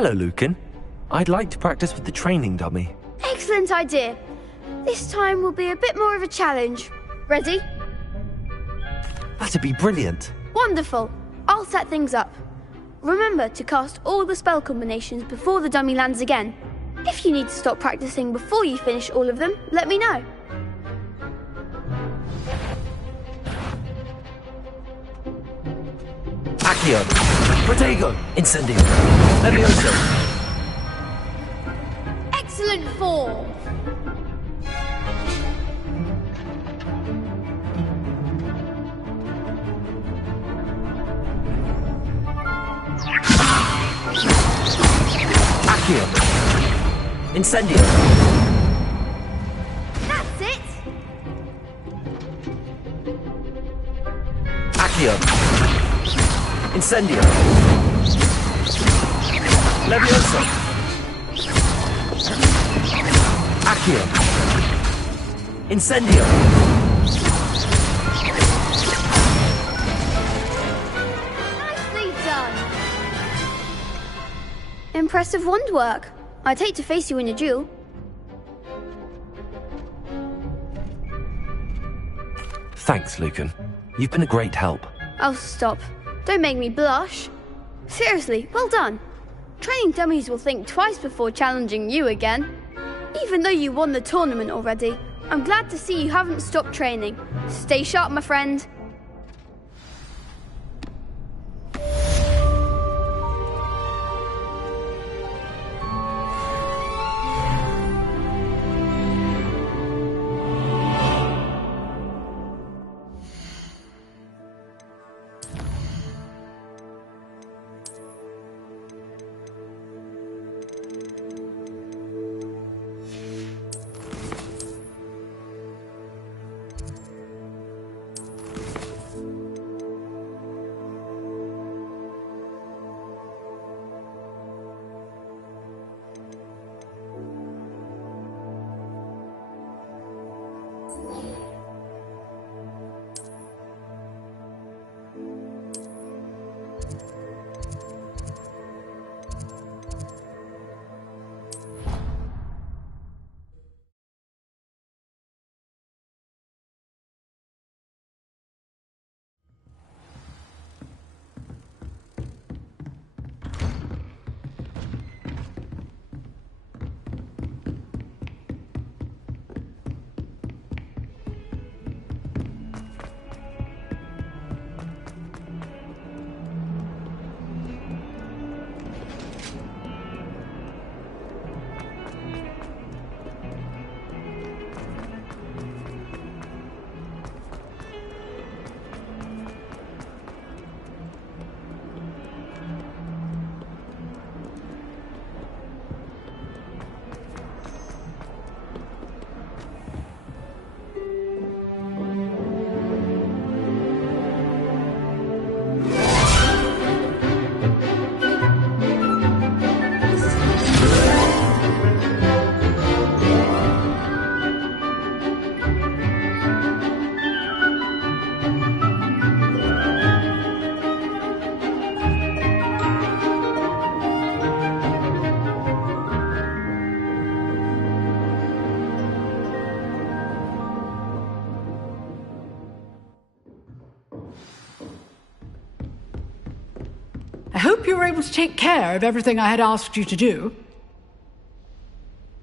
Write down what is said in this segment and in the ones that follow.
Hello, Lucan. I'd like to practice with the training dummy. Excellent idea. This time will be a bit more of a challenge. Ready? That'd be brilliant. Wonderful. I'll set things up. Remember to cast all the spell combinations before the dummy lands again. If you need to stop practicing before you finish all of them, let me know. Accio, Protego, Incendio, Levioso. Excellent form. Accio, Incendio. That's it. Accio, Incendio, Levioso. Accio, Incendio. Nicely done. Impressive wand work. I'd hate to face you in a duel. Thanks, Lucan. You've been a great help. Oh, stop. Don't make me blush. Seriously, well done. Training dummies will think twice before challenging you again. Even though you won the tournament already, I'm glad to see you haven't stopped training. Stay sharp, my friend. I hope you were able to take care of everything I had asked you to do.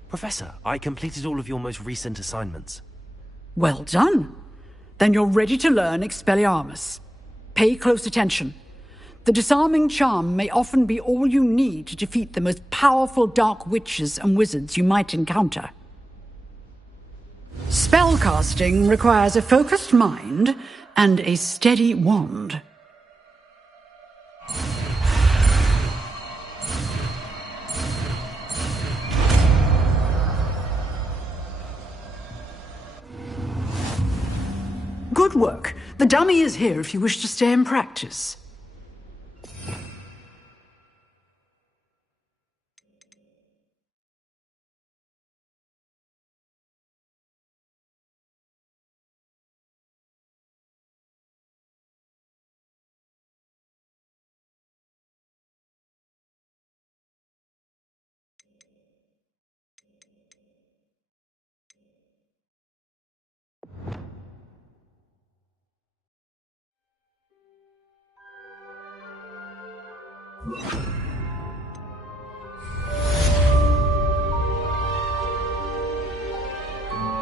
Professor, I completed all of your most recent assignments. Well done. Then you're ready to learn Expelliarmus. Pay close attention. The disarming charm may often be all you need to defeat the most powerful dark witches and wizards you might encounter. Spellcasting requires a focused mind and a steady wand. Good work. The dummy is here if you wish to stay and practice.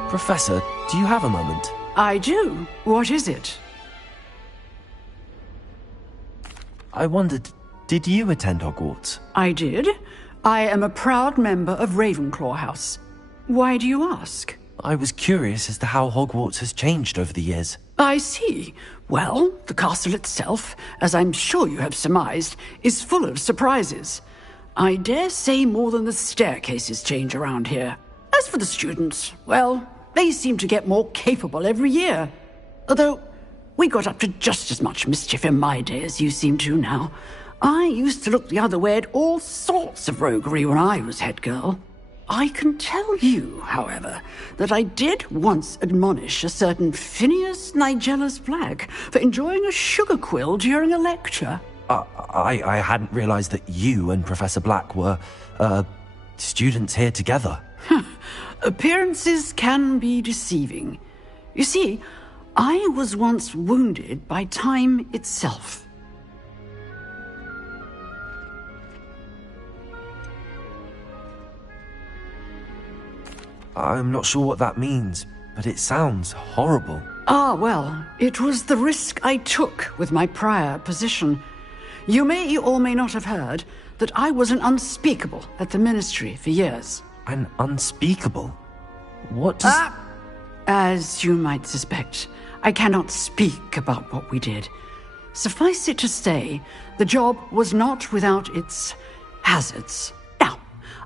Professor, do you have a moment? I do. What is it? I wondered, did you attend Hogwarts? I did. I am a proud member of Ravenclaw House. Why do you ask? I was curious as to how Hogwarts has changed over the years. I see. Well, the castle itself, as I'm sure you have surmised, is full of surprises. I dare say more than the staircases change around here. As for the students, well, they seem to get more capable every year. Although, we got up to just as much mischief in my day as you seem to now. I used to look the other way at all sorts of roguery when I was head girl. I can tell you, however, that I did once admonish a certain Phineas Nigellus Black for enjoying a sugar quill during a lecture. I hadn't realized that you and Professor Black were, students here together. Appearances can be deceiving. You see, I was once wounded by time itself. I'm not sure what that means, but it sounds horrible. Ah, well, it was the risk I took with my prior position. You may or may not have heard that I was an unspeakable at the Ministry for years. An unspeakable? What does... As you might suspect, I cannot speak about what we did. Suffice it to say, the job was not without its hazards. Now,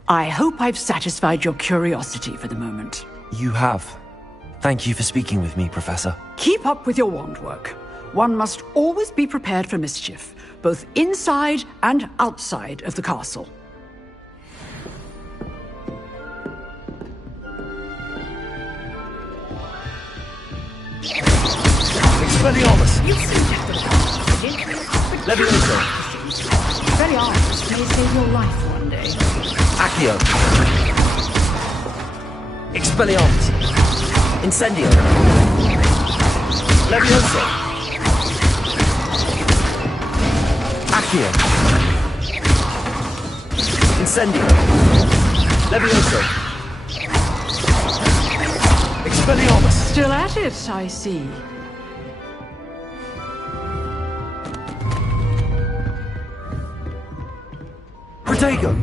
I hope I've satisfied your curiosity for the moment. You have. Thank you for speaking with me, Professor. Keep up with your wand work. One must always be prepared for mischief, both inside and outside of the castle. Expelliarmus! You seem to have the capacity. Levioso! Expelliarmus may save your life one day. Accio! Expelliarmus! Incendio! Levioso! Accio! Incendio! Levioso! Expelliarmus! Still at it, I see. Protego!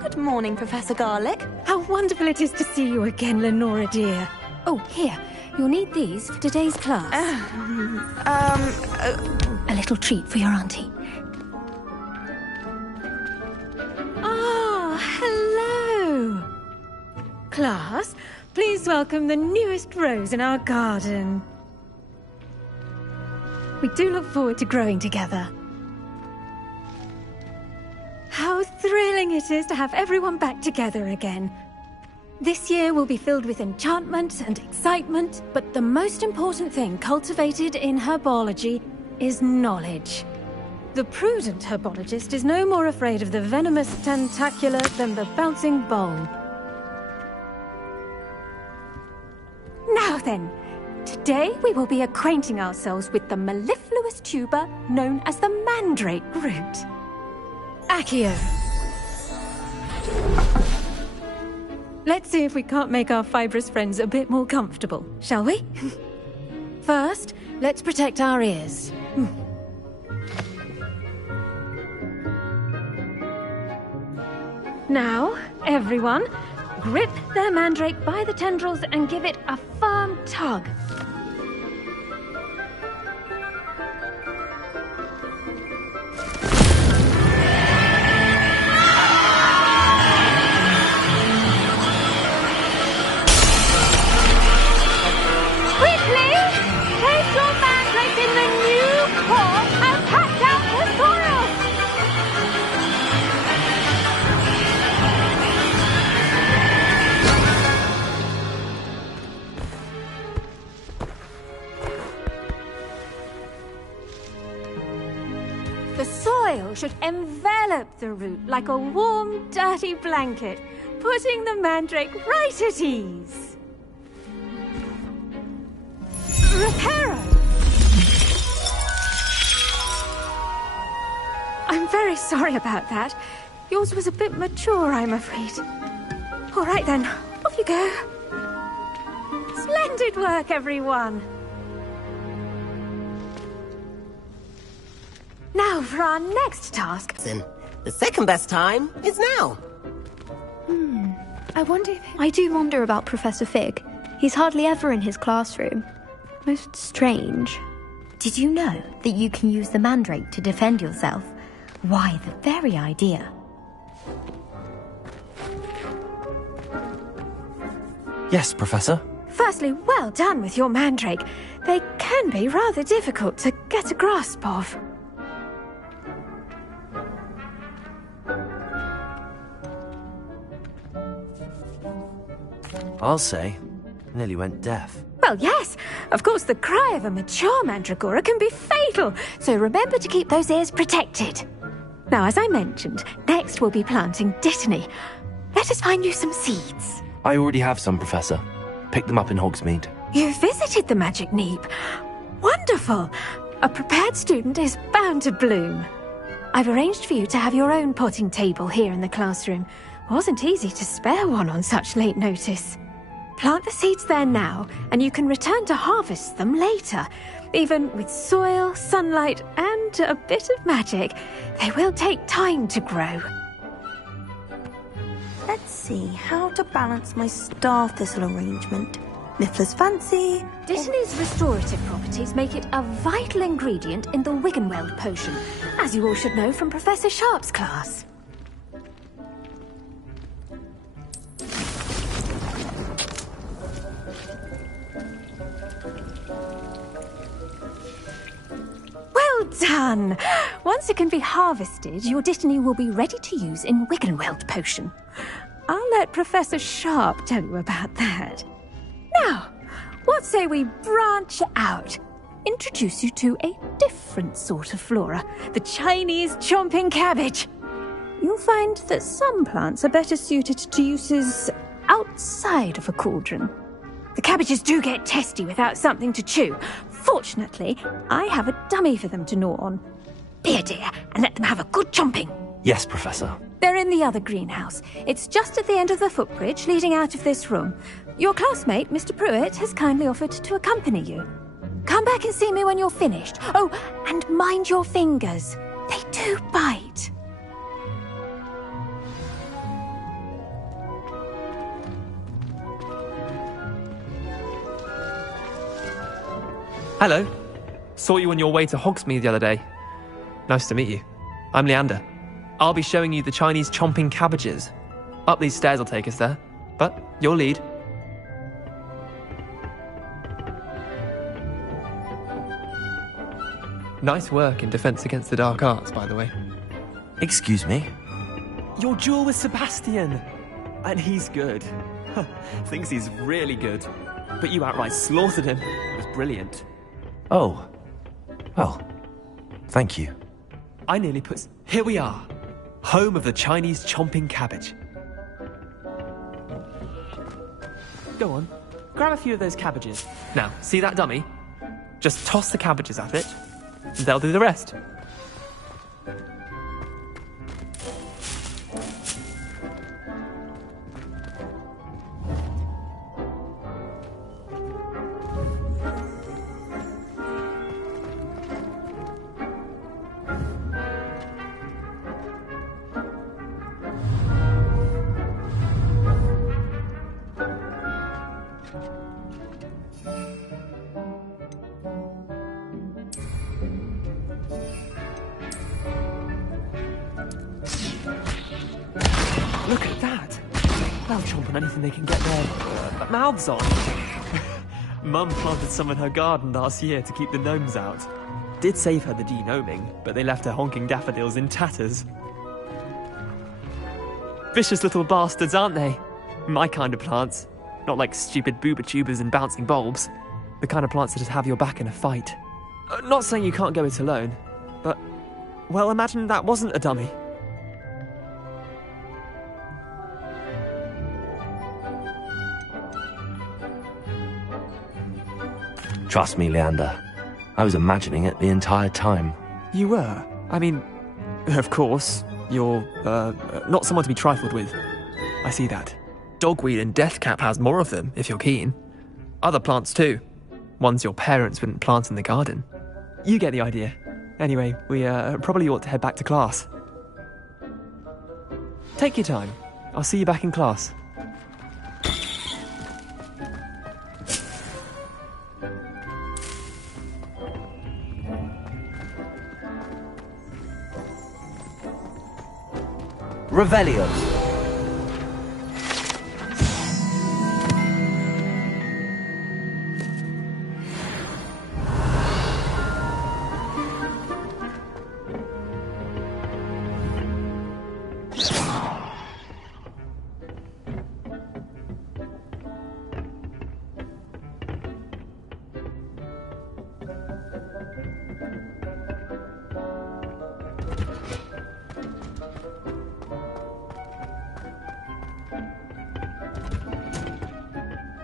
Good morning, Professor Garlick. How wonderful it is to see you again, Lenora dear. Oh, here. You'll need these for today's class. A little treat for your auntie. Ah, hello. Class, please welcome the newest rose in our garden. We do look forward to growing together. How thrilling it is to have everyone back together again. This year will be filled with enchantment and excitement, but the most important thing cultivated in herbology is knowledge. The prudent herbologist is no more afraid of the venomous tentacula than the bouncing bowl. Now then, today we will be acquainting ourselves with the mellifluous poisonous tuber known as the mandrake root. Accio. Let's see if we can't make our fibrous friends a bit more comfortable, shall we? First, let's protect our ears. Now, everyone, grip their mandrake by the tendrils and give it a firm tug. Quickly, place your mandrake in the new core and pack out the soil. The soil should envelop the root like a warm, dirty blanket, putting the mandrake right at ease. Reparo! I'm very sorry about that. Yours was a bit mature, I'm afraid. All right then, off you go. Splendid work, everyone. Now for our next task. The second best time is now. I do wonder about Professor Fig. He's hardly ever in his classroom. Most strange. Did you know that you can use the mandrake to defend yourself? Why, the very idea. Yes, Professor. Firstly, well done with your mandrake. They can be rather difficult to get a grasp of. I'll say, nearly went deaf. Well, yes. Of course, the cry of a mature mandragora can be fatal, so remember to keep those ears protected. Now, as I mentioned, next we'll be planting Dittany. Let us find you some seeds. I already have some, Professor. Picked them up in Hogsmeade. You visited the Magic Neep. Wonderful. A prepared student is bound to bloom. I've arranged for you to have your own potting table here in the classroom. Wasn't easy to spare one on such late notice. Plant the seeds there now, and you can return to harvest them later. Even with soil, sunlight, and a bit of magic, they will take time to grow. Let's see how to balance my star thistle arrangement. Miffler's fancy. Dittany's restorative properties make it a vital ingredient in the Wiggenweld potion, as you all should know from Professor Sharp's class. Well done! Once it can be harvested, your Dittany will be ready to use in Wiggenweld potion. I'll let Professor Sharp tell you about that. Now, what say we branch out? Introduce you to a different sort of flora, the Chinese chomping cabbage. You'll find that some plants are better suited to uses outside of a cauldron. The cabbages do get testy without something to chew. Fortunately, I have a dummy for them to gnaw on. Be a dear and let them have a good chomping. Yes, Professor. They're in the other greenhouse. It's just at the end of the footbridge leading out of this room. Your classmate, Mr. Pruitt, has kindly offered to accompany you. Come back and see me when you're finished. Oh, and mind your fingers. They do bite. Hello. Saw you on your way to Hogsmeade the other day. Nice to meet you. I'm Leander. I'll be showing you the Chinese chomping cabbages. Up these stairs will take us there, but you'll lead. Nice work in Defense Against the Dark Arts, by the way. Excuse me? Your duel with Sebastian! And he's good. Thinks he's really good. But you outright slaughtered him. It was brilliant. Oh. Well, thank you. I nearly put... Here we are. Home of the Chinese chomping cabbage. Go on. Grab a few of those cabbages. Now, see that dummy? Just toss the cabbages at it. They'll do the rest. Look at that! They'll chomp on anything they can get their mouths on. Mum planted some in her garden last year to keep the gnomes out. Did save her the de-gnoming, but they left her honking daffodils in tatters. Vicious little bastards, aren't they? My kind of plants. Not like stupid booba tubers and bouncing bulbs. The kind of plants that just have your back in a fight. Not saying you can't go it alone, but, well, imagine that wasn't a dummy. Trust me, Leander. I was imagining it the entire time. You were? I mean, of course, you're, not someone to be trifled with. I see that. Dogweed and deathcap has more of them, if you're keen. Other plants too. Ones your parents wouldn't plant in the garden. You get the idea. Anyway, we, probably ought to head back to class. Take your time. I'll see you back in class. Revelio.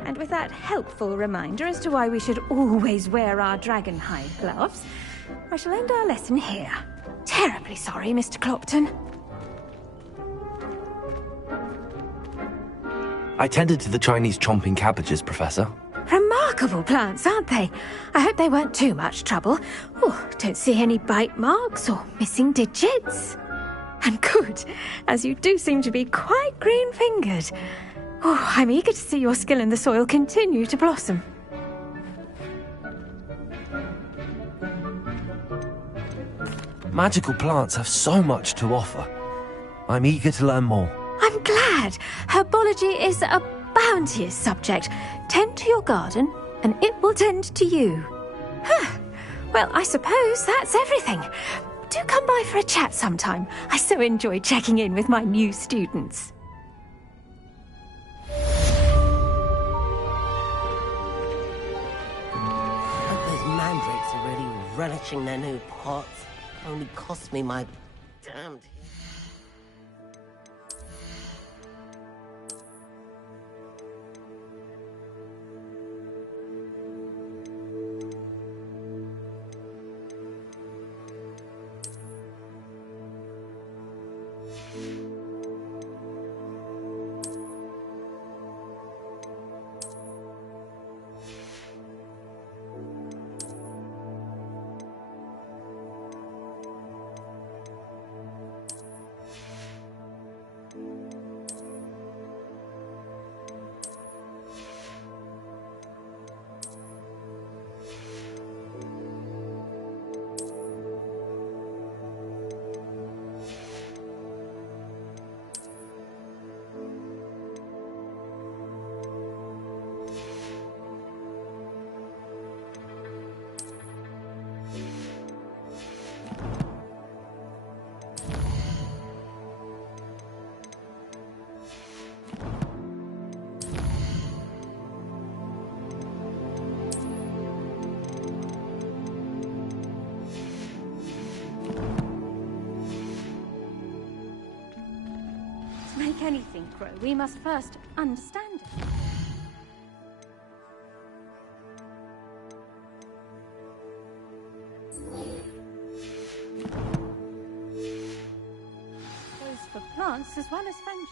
And with that helpful reminder as to why we should always wear our dragon hide gloves, I shall end our lesson here. Terribly sorry, Mr. Clopton. I tended to the Chinese chomping cabbages, Professor. Remarkable plants, aren't they? I hope they weren't too much trouble. Oh, don't see any bite marks or missing digits. And good, as you do seem to be quite green-fingered. Oh, I'm eager to see your skill in the soil continue to blossom. Magical plants have so much to offer. I'm eager to learn more. I'm glad. Herbology is a bounteous subject. Tend to your garden, and it will tend to you. Huh. Well, I suppose that's everything. Do come by for a chat sometime. I so enjoy checking in with my new students. Mandrakes are really relishing their new pots. Only cost me my damned... To make anything grow, we must first understand it. as well as friendship.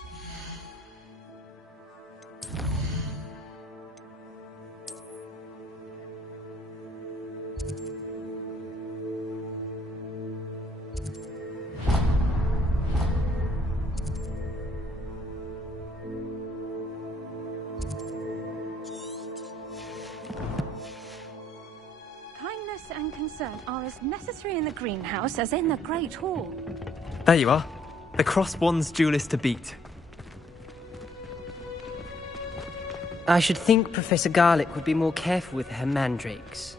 Kindness and concern are as necessary in the greenhouse as in the Great Hall. There you are. The cross one's duelist to beat. I should think Professor Garlick would be more careful with her mandrakes.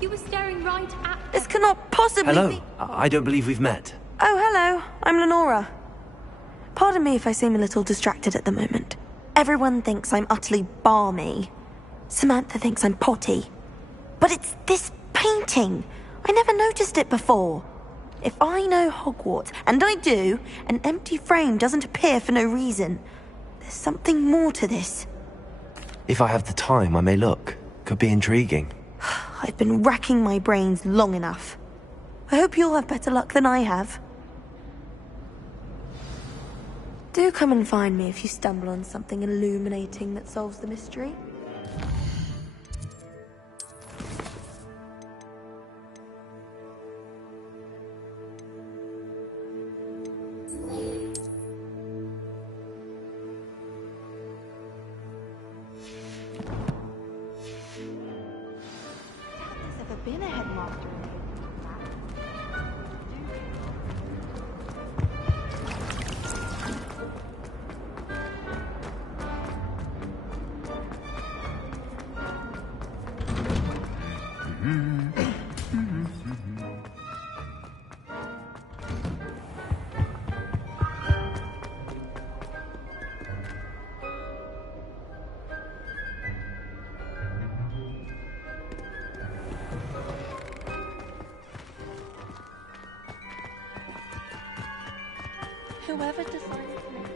You were staring right at... This cannot possibly Hello. be... I don't believe we've met. Oh, hello. I'm Lenora. Pardon me if I seem a little distracted at the moment. Everyone thinks I'm utterly balmy. Samantha thinks I'm potty. But it's this painting. I never noticed it before. If I know Hogwarts, and I do, an empty frame doesn't appear for no reason. There's something more to this. If I have the time, I may look. Could be intriguing. I've been racking my brains long enough. I hope you'll have better luck than I have. Do come and find me if you stumble on something illuminating that solves the mystery. Been a headmaster in whoever decided to make...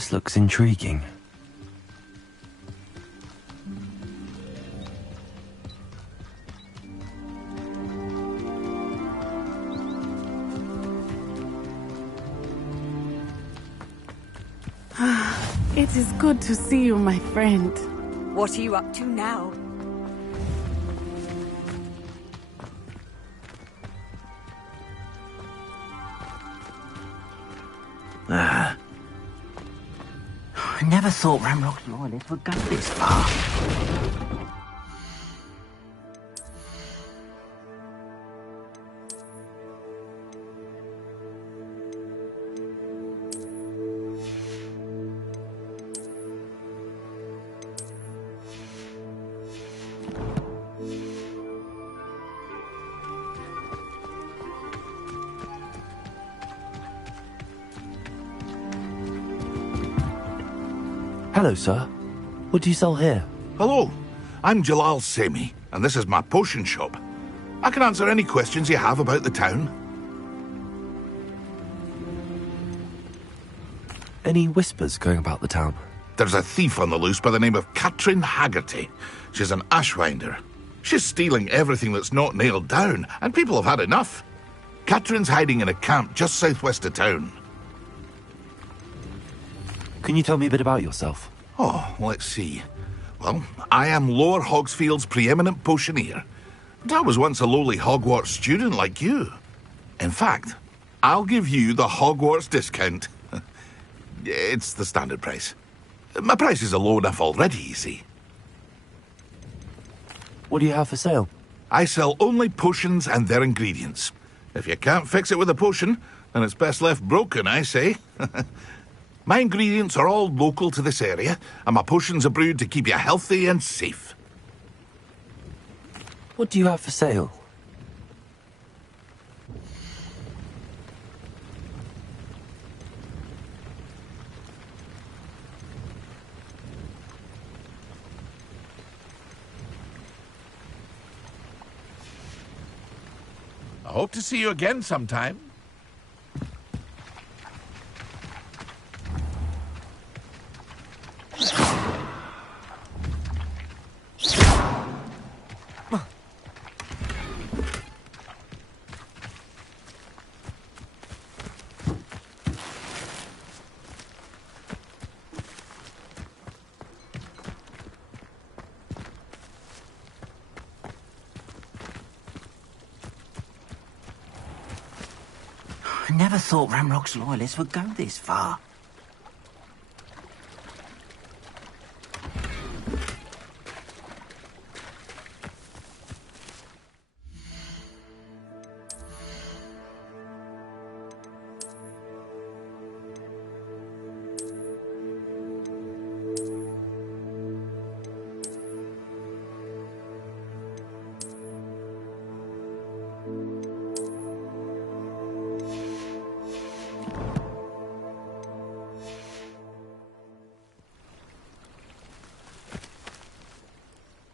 This looks intriguing. It is good to see you, my friend. What are you up to now? I never thought Ramrock's loyalists would go this far. Hello, sir. What do you sell here? Hello, I'm Jalal Semi, and this is my potion shop. I can answer any questions you have about the town. Any whispers going about the town? There's a thief on the loose by the name of Katrin Haggerty. She's an ashwinder. She's stealing everything that's not nailed down, and people have had enough. Katrin's hiding in a camp just southwest of town. Can you tell me a bit about yourself? Oh, let's see. Well, I am Lower Hogsfield's preeminent potioneer. And I was once a lowly Hogwarts student like you. In fact, I'll give you the Hogwarts discount. It's the standard price. My prices are low enough already, you see. What do you have for sale? I sell only potions and their ingredients. If you can't fix it with a potion, then it's best left broken, I say. My ingredients are all local to this area, and my potions are brewed to keep you healthy and safe. What do you have for sale? I hope to see you again sometime. I never thought Ramrock's loyalists would go this far.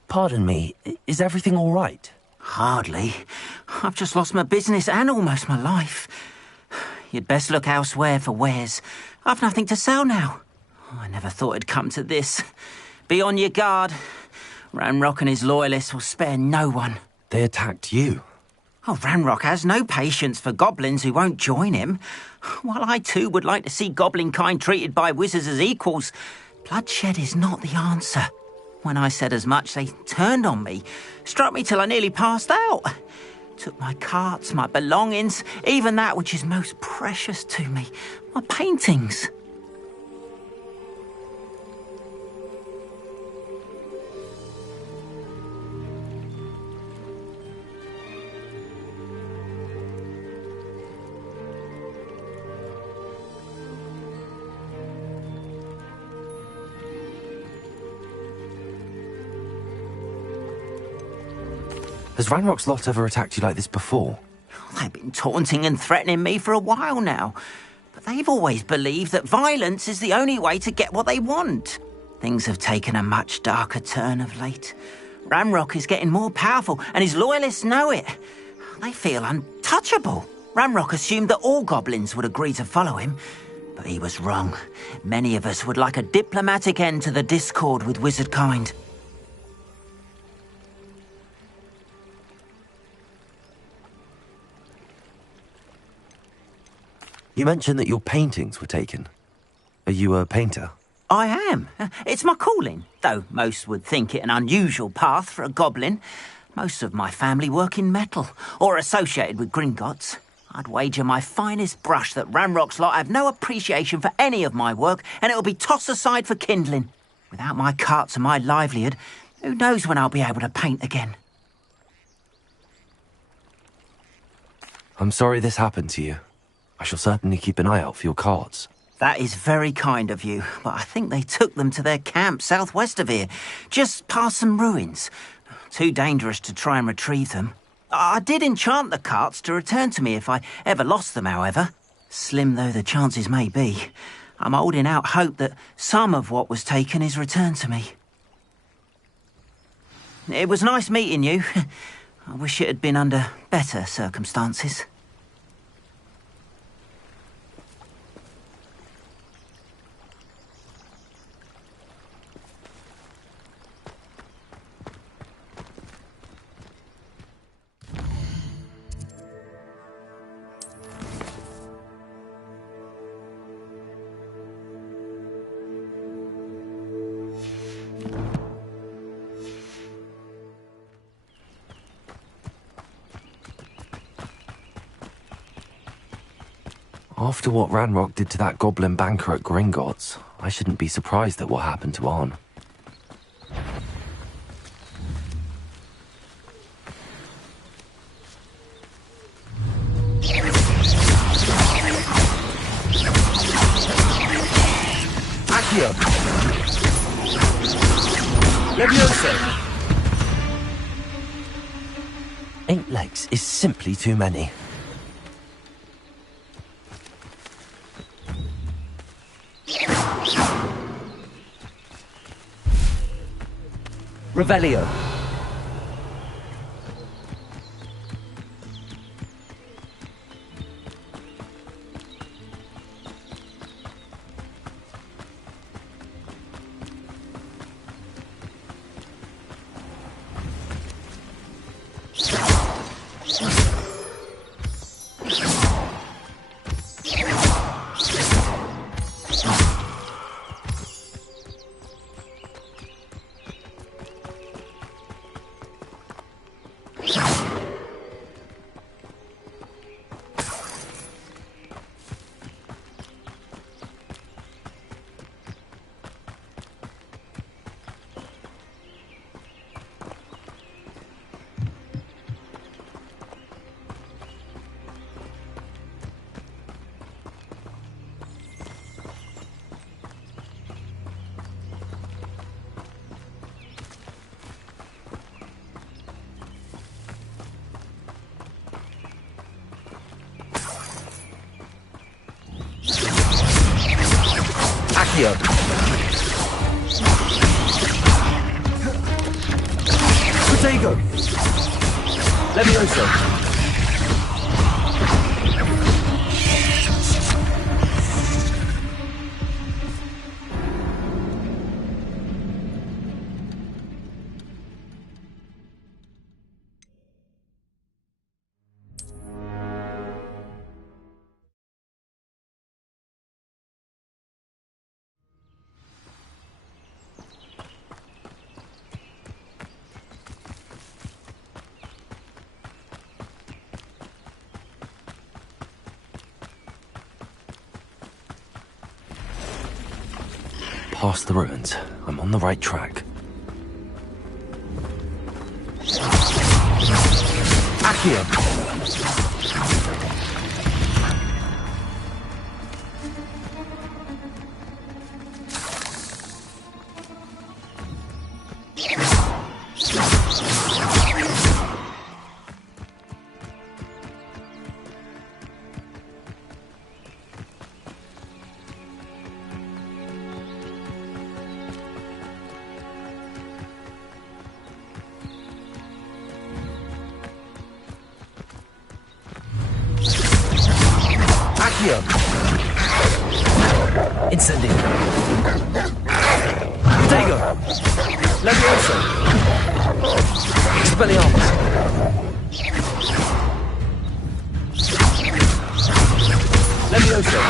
Pardon me, is everything all right? Hardly. I've just lost my business and almost my life. You'd best look elsewhere for wares. I've nothing to sell now. Oh, I never thought it'd come to this. Be on your guard. Ranrock and his loyalists will spare no one. They attacked you. Oh, Ranrock has no patience for goblins who won't join him. While I too would like to see goblin kind treated by wizards as equals, bloodshed is not the answer. When I said as much, they turned on me, struck me till I nearly passed out. Took my carts, my belongings, even that which is most precious to me, my paintings. Has Ranrock's lot ever attacked you like this before? They've been taunting and threatening me for a while now. But they've always believed that violence is the only way to get what they want. Things have taken a much darker turn of late. Ranrock is getting more powerful, and his loyalists know it. They feel untouchable. Ranrock assumed that all goblins would agree to follow him. But he was wrong. Many of us would like a diplomatic end to the discord with wizard kind. You mentioned that your paintings were taken. Are you a painter? I am. It's my calling, though most would think it an unusual path for a goblin. Most of my family work in metal, or associated with Gringotts. I'd wager my finest brush that Ranrock's lot have no appreciation for any of my work, and it'll be tossed aside for kindling. Without my carts and my livelihood, who knows when I'll be able to paint again? I'm sorry this happened to you. I shall certainly keep an eye out for your carts. That is very kind of you, but I think they took them to their camp southwest of here, just past some ruins. Too dangerous to try and retrieve them. I did enchant the carts to return to me if I ever lost them, however. Slim though the chances may be, I'm holding out hope that some of what was taken is returned to me. It was nice meeting you. I wish it had been under better circumstances. After what Ranrock did to that goblin banker at Gringotts, I shouldn't be surprised at what happened to Arn. Accio! Levioso! 8 legs is simply too many. Revelio. Accio! Protego! Levioso! Past the ruins. I'm on the right track. Accio! Accio! Incendio. Protego. Levioso. Expelliarmus. Levioso.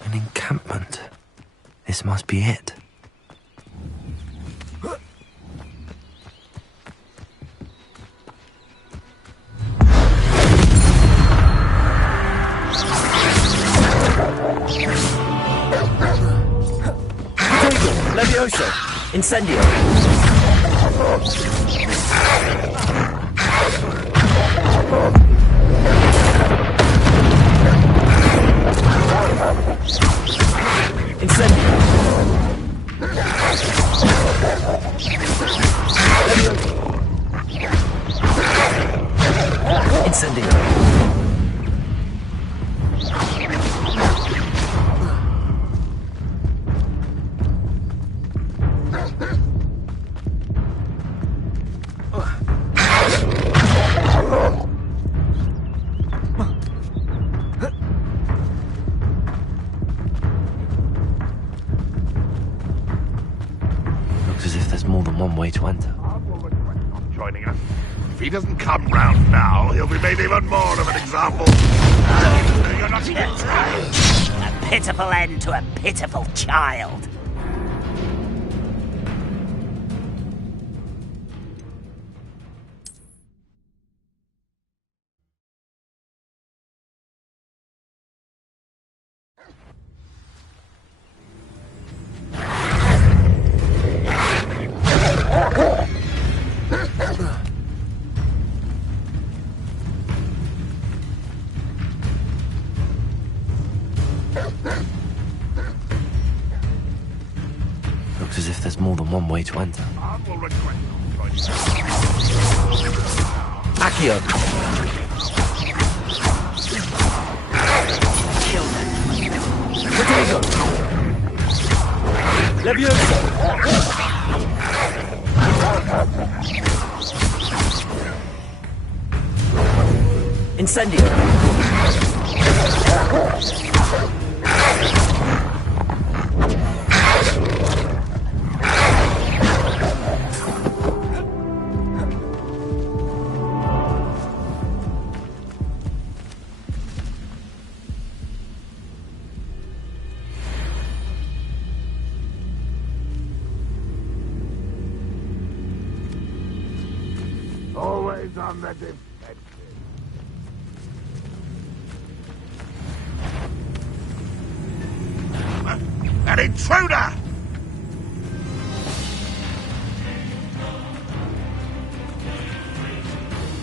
An encampment. This must be it. Levioso. Incendio. Incendio. Incendio. Looks as if there's more than one way to enter. Joining us. If he doesn't come round now, he'll be made even more of an example. You're not yet. A pitiful end to a pitiful child. Looks as if there's more than one way to enter. Accio. Protego. Levioso. Incendio. Always on the defensive. An intruder!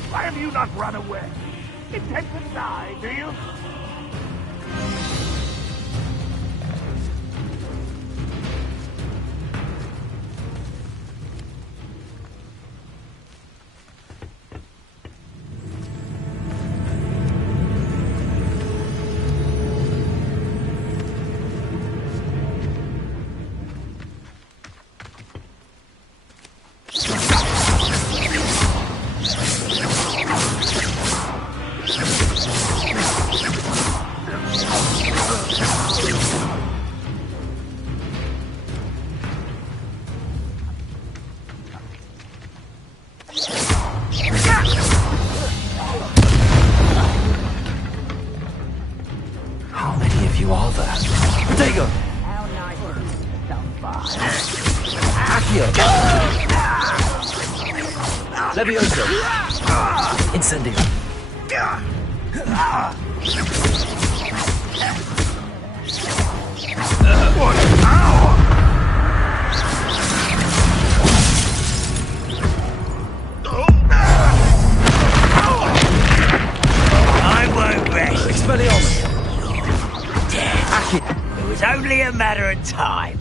Why have you not run away? Intend to die, do you? How many of you are there? Protego. Accio. Levioso. Incendio. What power! I won't rest. Expelliarmus. It was only a matter of time.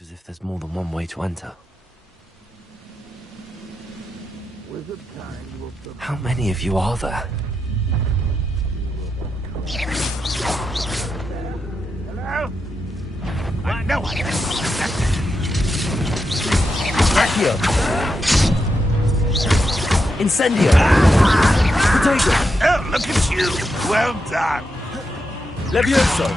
As if there's more than one way to enter. How many of you are there? Hello? No one. Accio! Incendio! Potato! Oh, look at you! Well done! Levioso!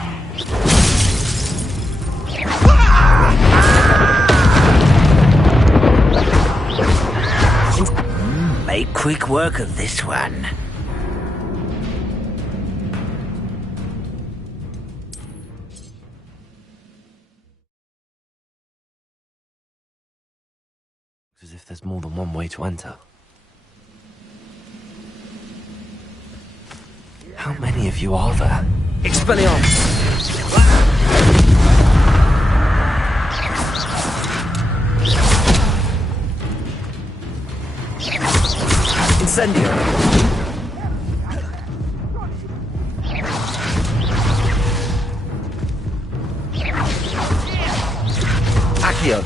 Make quick work of this one. As if there's more than one way to enter. How many of you are there? Expelliarmus! Incendio! Accio!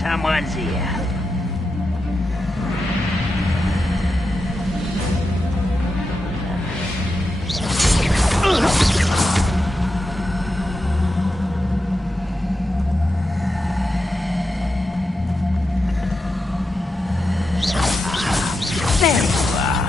Someone's here. There you are.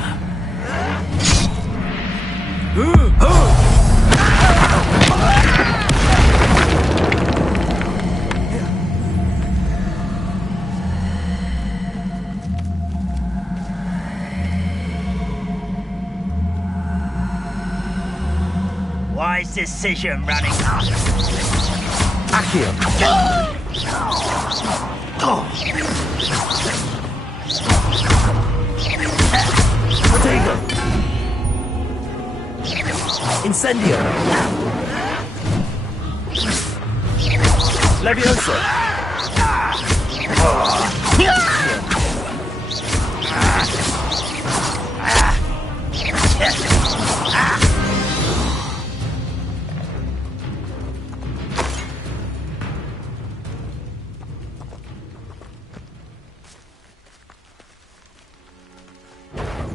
Wise decision running off. Accio! Potato! Incendio! Levioso!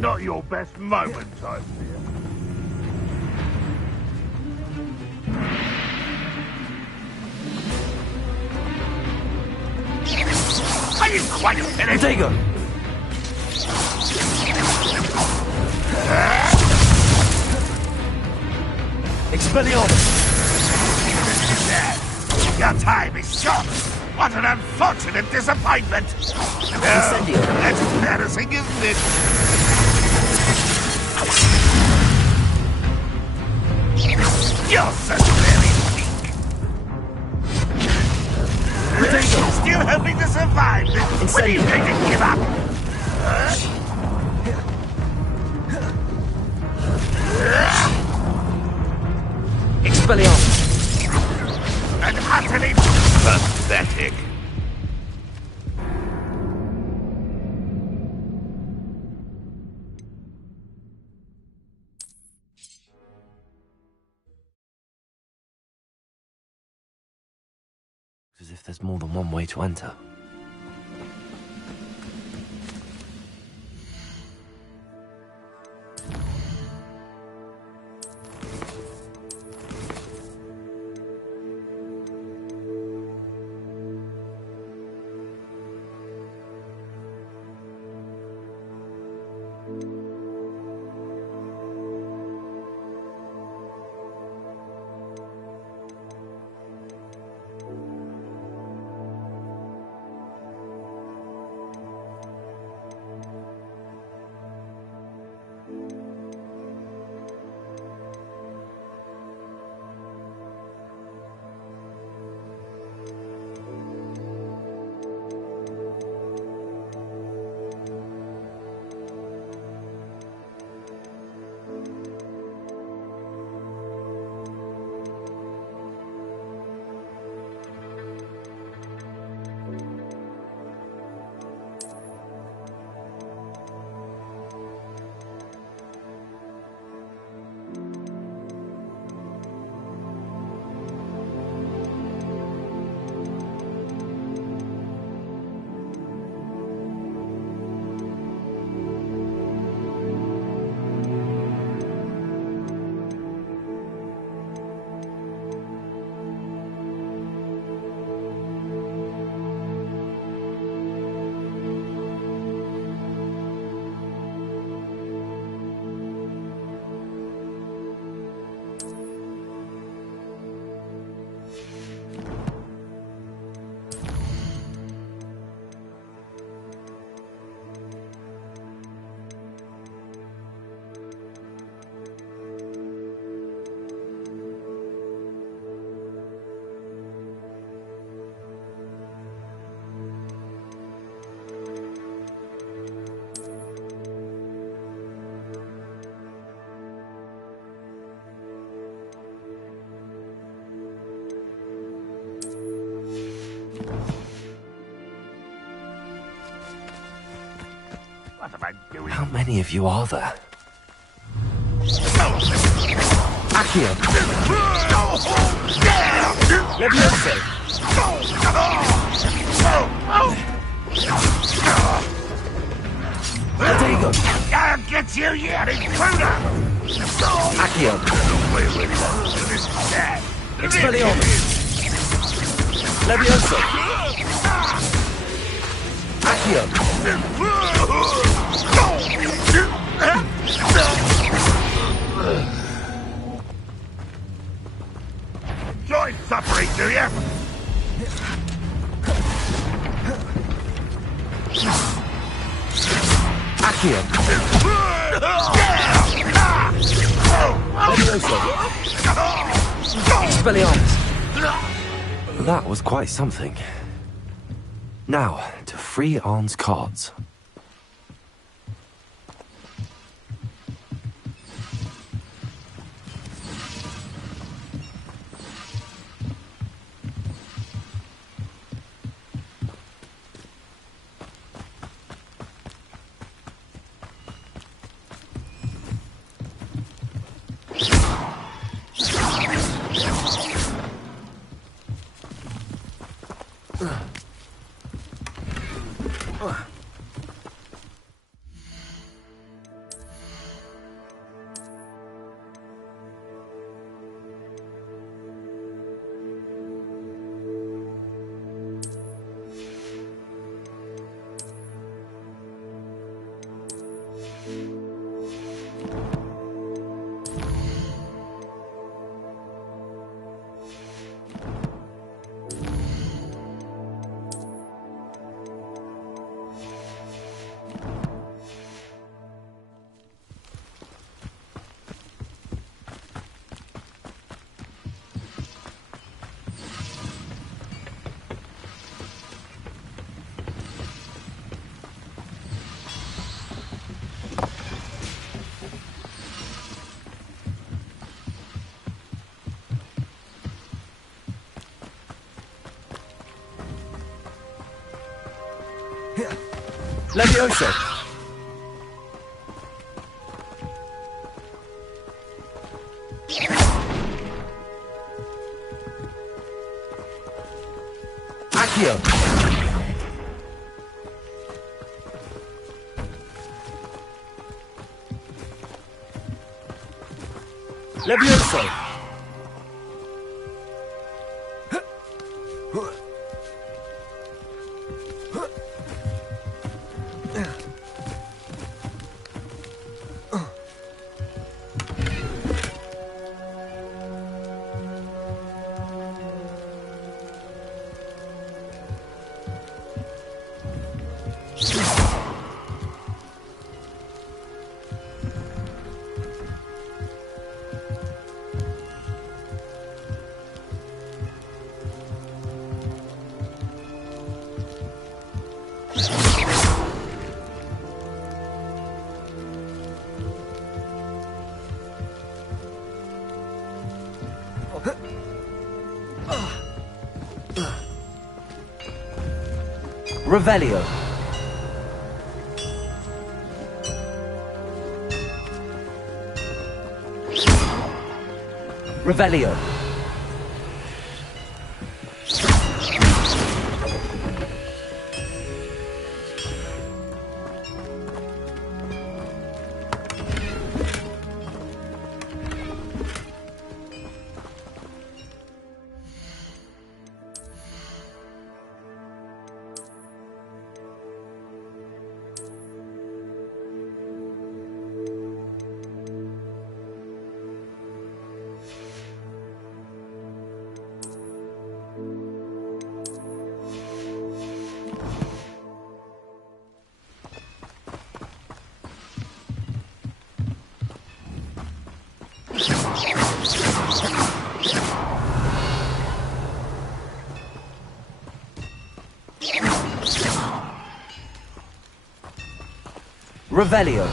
Not your best moment, I fear. Are you quite finished? Potato! Expelliarmus! Your time is short. What an unfortunate disappointment. Incendio! That's embarrassing, isn't it? You're so very weak. Potato! Still hoping to survive. When are you going to give up? Expelliarmus! And utterly pathetic. As if there's more than one way to enter. many of you are there? Accio! Levioso! Diego! I'll get you yet, intruder! Accio! Expelliarmus! Levioso! Accio! Enjoy suffering, do you? Accio! Levioso! Expelliarmus! That was quite something. Now, to free Arn's cards. Levioso! Accio! Levioso! Revelio. Revelio. Revelio.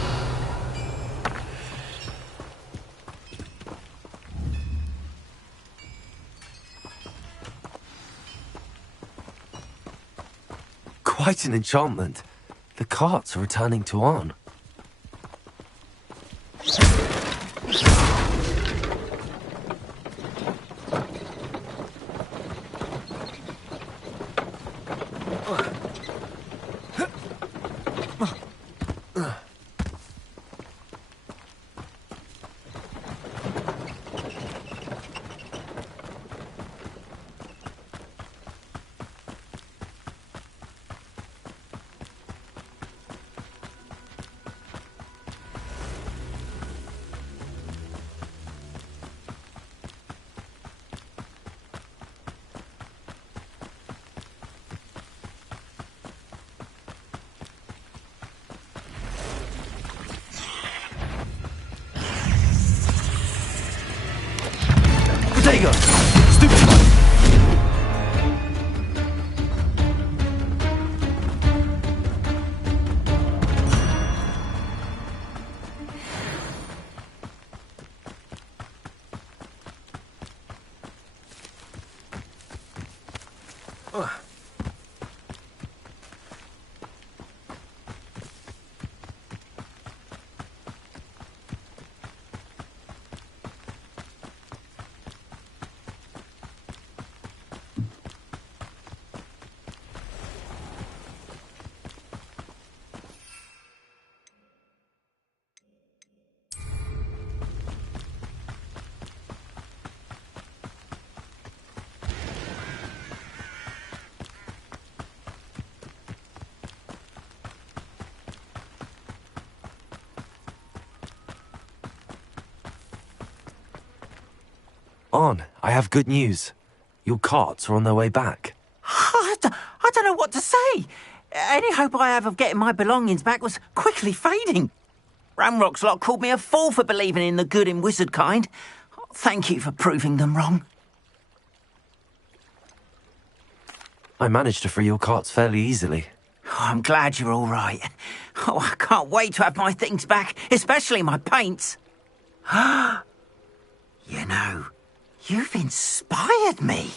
Quite an enchantment. The carts are returning to Arn. Diego! Stupid! On, I have good news. Your carts are on their way back. I don't know what to say. Any hope I have of getting my belongings back was quickly fading. Ramrock's lot called me a fool for believing in the good in wizard kind. Thank you for proving them wrong. I managed to free your carts fairly easily. Oh, I'm glad you're all right. Oh, I can't wait to have my things back, especially my paints. You know, you've inspired me.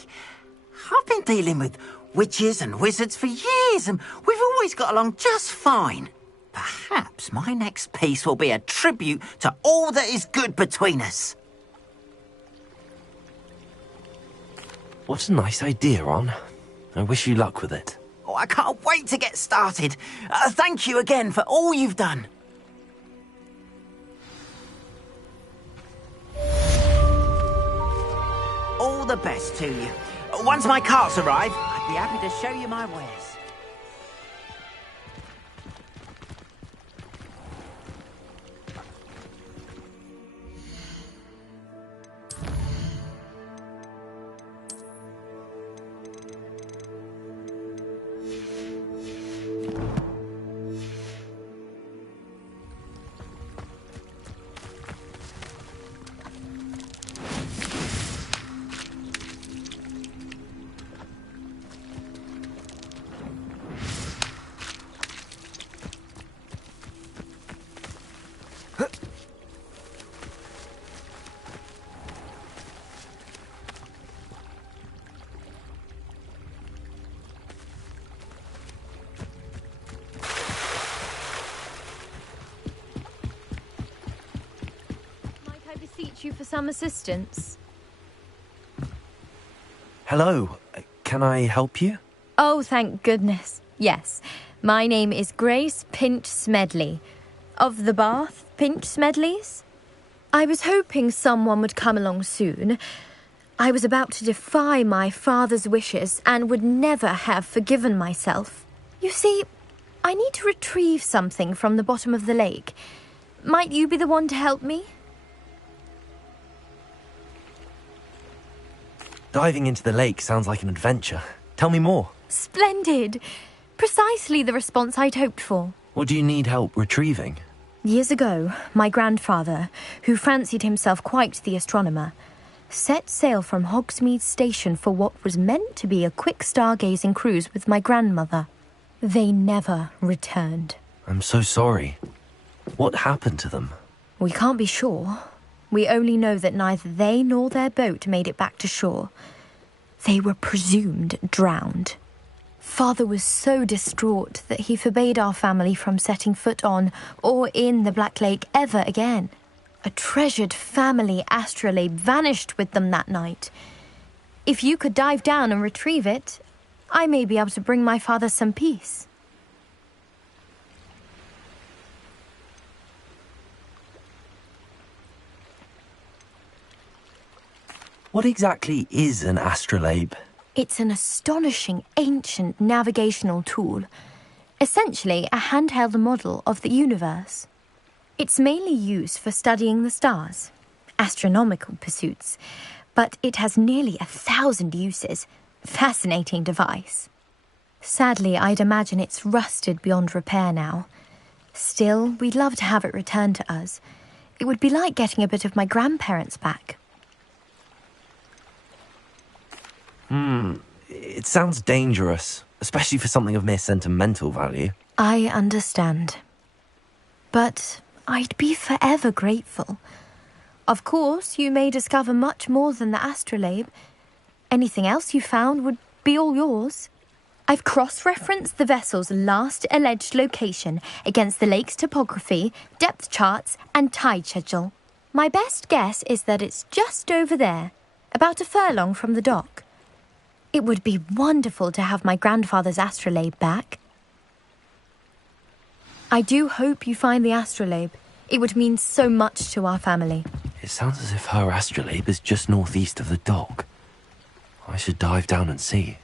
I've been dealing with witches and wizards for years, and we've always got along just fine. Perhaps my next piece will be a tribute to all that is good between us. What a nice idea, On. I wish you luck with it. Oh, I can't wait to get started. Thank you again for all you've done. All the best to you. Once my carts arrive, I'd be happy to show you my wares. You for some assistance? Hello, can I help you? Oh, thank goodness. Yes, my name is Grace Pinch Smedley, of the Bath Pinch Smedleys. I was hoping someone would come along soon. I was about to defy my father's wishes and would never have forgiven myself. You see, I need to retrieve something from the bottom of the lake. Might you be the one to help me? Diving into the lake sounds like an adventure. Tell me more. Splendid. Precisely the response I'd hoped for. What do you need help retrieving? Years ago, my grandfather, who fancied himself quite the astronomer, set sail from Hogsmeade Station for what was meant to be a quick stargazing cruise with my grandmother. They never returned. I'm so sorry. What happened to them? We can't be sure. We only know that neither they nor their boat made it back to shore. They were presumed drowned. Father was so distraught that he forbade our family from setting foot on or in the Black Lake ever again. A treasured family astrolabe vanished with them that night. If you could dive down and retrieve it, I may be able to bring my father some peace. What exactly is an astrolabe? It's an astonishing ancient navigational tool. Essentially a handheld model of the universe. It's mainly used for studying the stars, astronomical pursuits, but it has nearly 1,000 uses. Fascinating device. Sadly, I'd imagine it's rusted beyond repair now. Still, we'd love to have it returned to us. It would be like getting a bit of my grandparents back. It sounds dangerous, especially for something of mere sentimental value. I understand. But I'd be forever grateful. Of course, you may discover much more than the astrolabe. Anything else you found would be all yours. I've cross-referenced the vessel's last alleged location against the lake's topography, depth charts, and tide schedule. My best guess is that it's just over there, about a furlong from the dock. It would be wonderful to have my grandfather's astrolabe back. I do hope you find the astrolabe. It would mean so much to our family. It sounds as if her astrolabe is just northeast of the dock. I should dive down and see.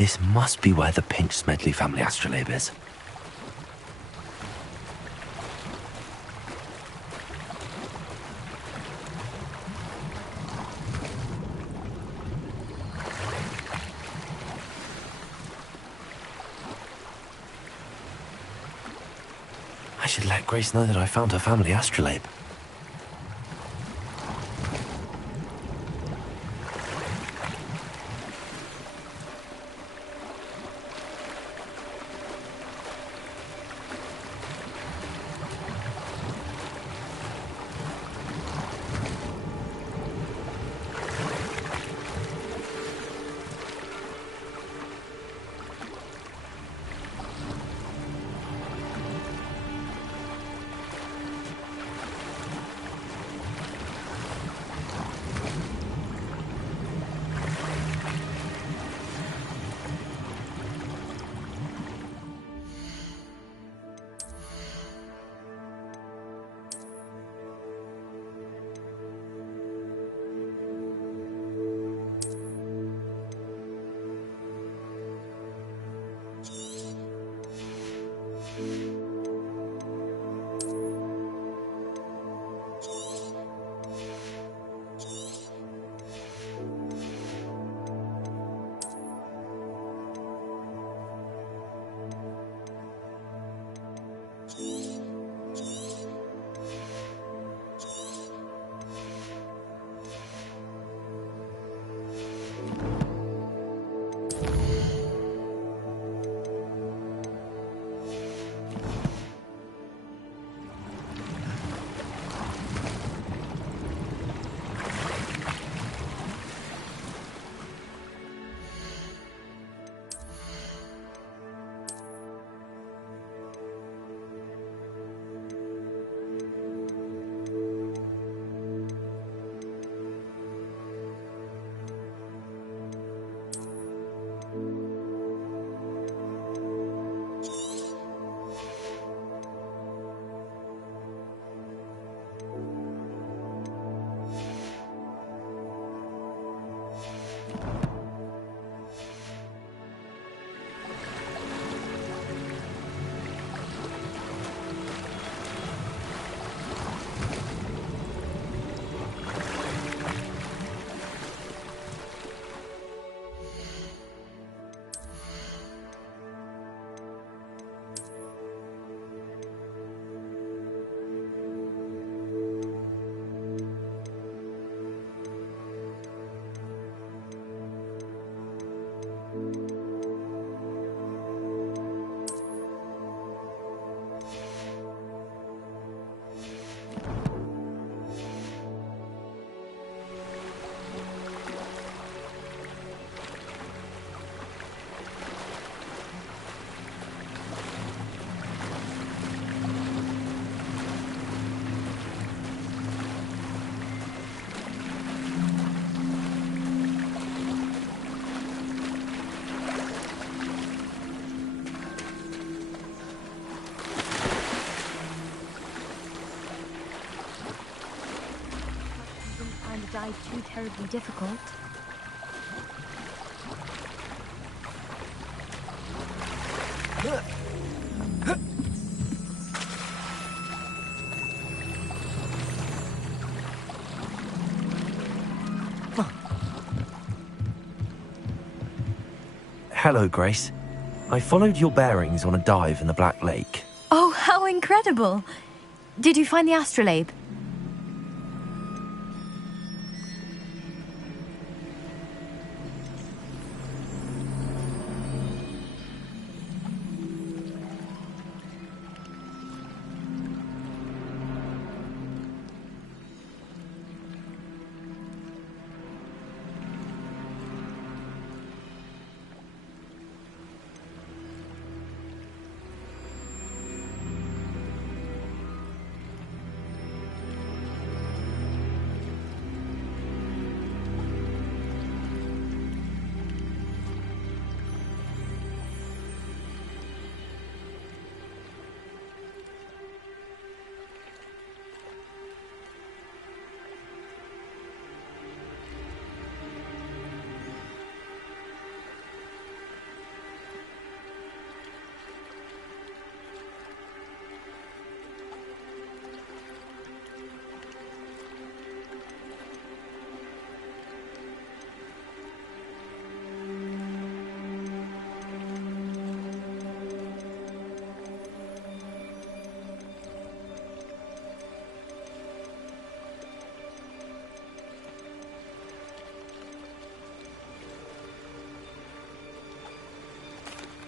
This must be where the Pinch Smedley family astrolabe is. I should let Grace know that I found her family astrolabe. find the dive too terribly difficult. Hello, Grace. I followed your bearings on a dive in the Black Lake. Oh, how incredible! Did you find the astrolabe?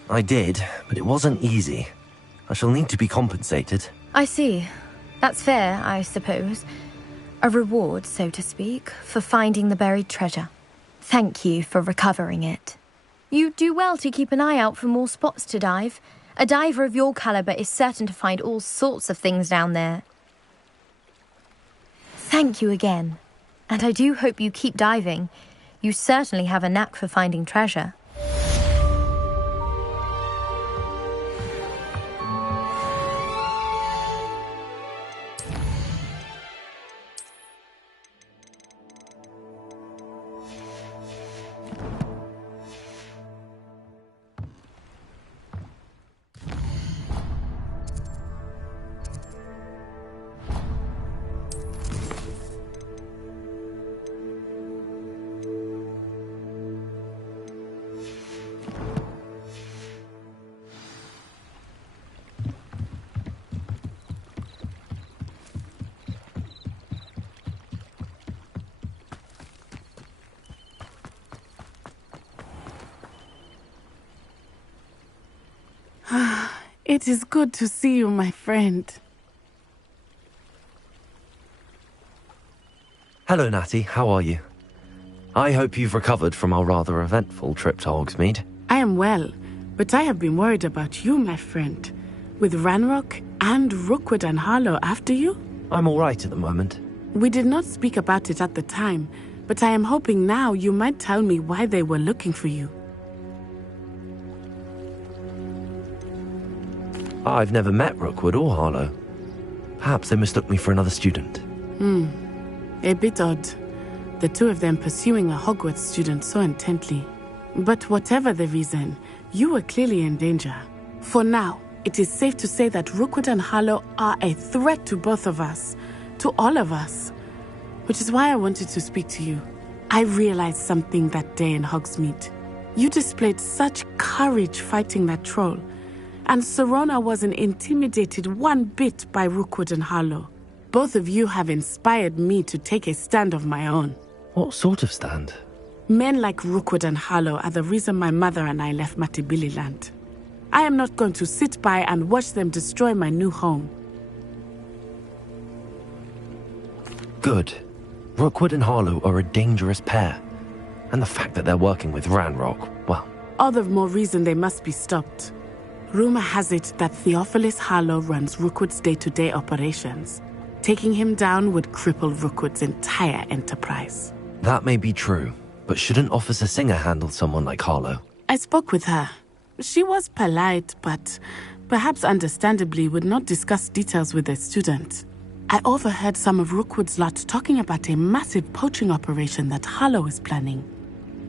I did, but it wasn't easy. I shall need to be compensated. I see. That's fair, I suppose. A reward, so to speak, for finding the buried treasure. Thank you for recovering it. You do well to keep an eye out for more spots to dive. A diver of your caliber is certain to find all sorts of things down there. Thank you again. And I do hope you keep diving. You certainly have a knack for finding treasure. It is good to see you, my friend. Hello, Natty. How are you? I hope you've recovered from our rather eventful trip to Hogsmeade. I am well, but I have been worried about you, my friend. With Ranrock and Rookwood and Harlow after you? I'm all right at the moment. We did not speak about it at the time, but I am hoping now you might tell me why they were looking for you. I've never met Rookwood or Harlow. Perhaps they mistook me for another student. A bit odd. The two of them pursuing a Hogwarts student so intently. But whatever the reason, you were clearly in danger. For now, it is safe to say that Rookwood and Harlow are a threat to both of us. To all of us. Which is why I wanted to speak to you. I realized something that day in Hogsmeade. You displayed such courage fighting that troll. And Serona wasn't intimidated one bit by Rookwood and Harlow. Both of you have inspired me to take a stand of my own. What sort of stand? Men like Rookwood and Harlow are the reason my mother and I left Matibili land. I am not going to sit by and watch them destroy my new home. Good. Rookwood and Harlow are a dangerous pair. And the fact that they're working with Ranrock, well... All the more reason they must be stopped. Rumor has it that Theophilus Harlow runs Rookwood's day-to-day operations. Taking him down would cripple Rookwood's entire enterprise. That may be true, but shouldn't Officer Singer handle someone like Harlow? I spoke with her. She was polite, but perhaps understandably would not discuss details with a student. I overheard some of Rookwood's lot talking about a massive poaching operation that Harlow is planning.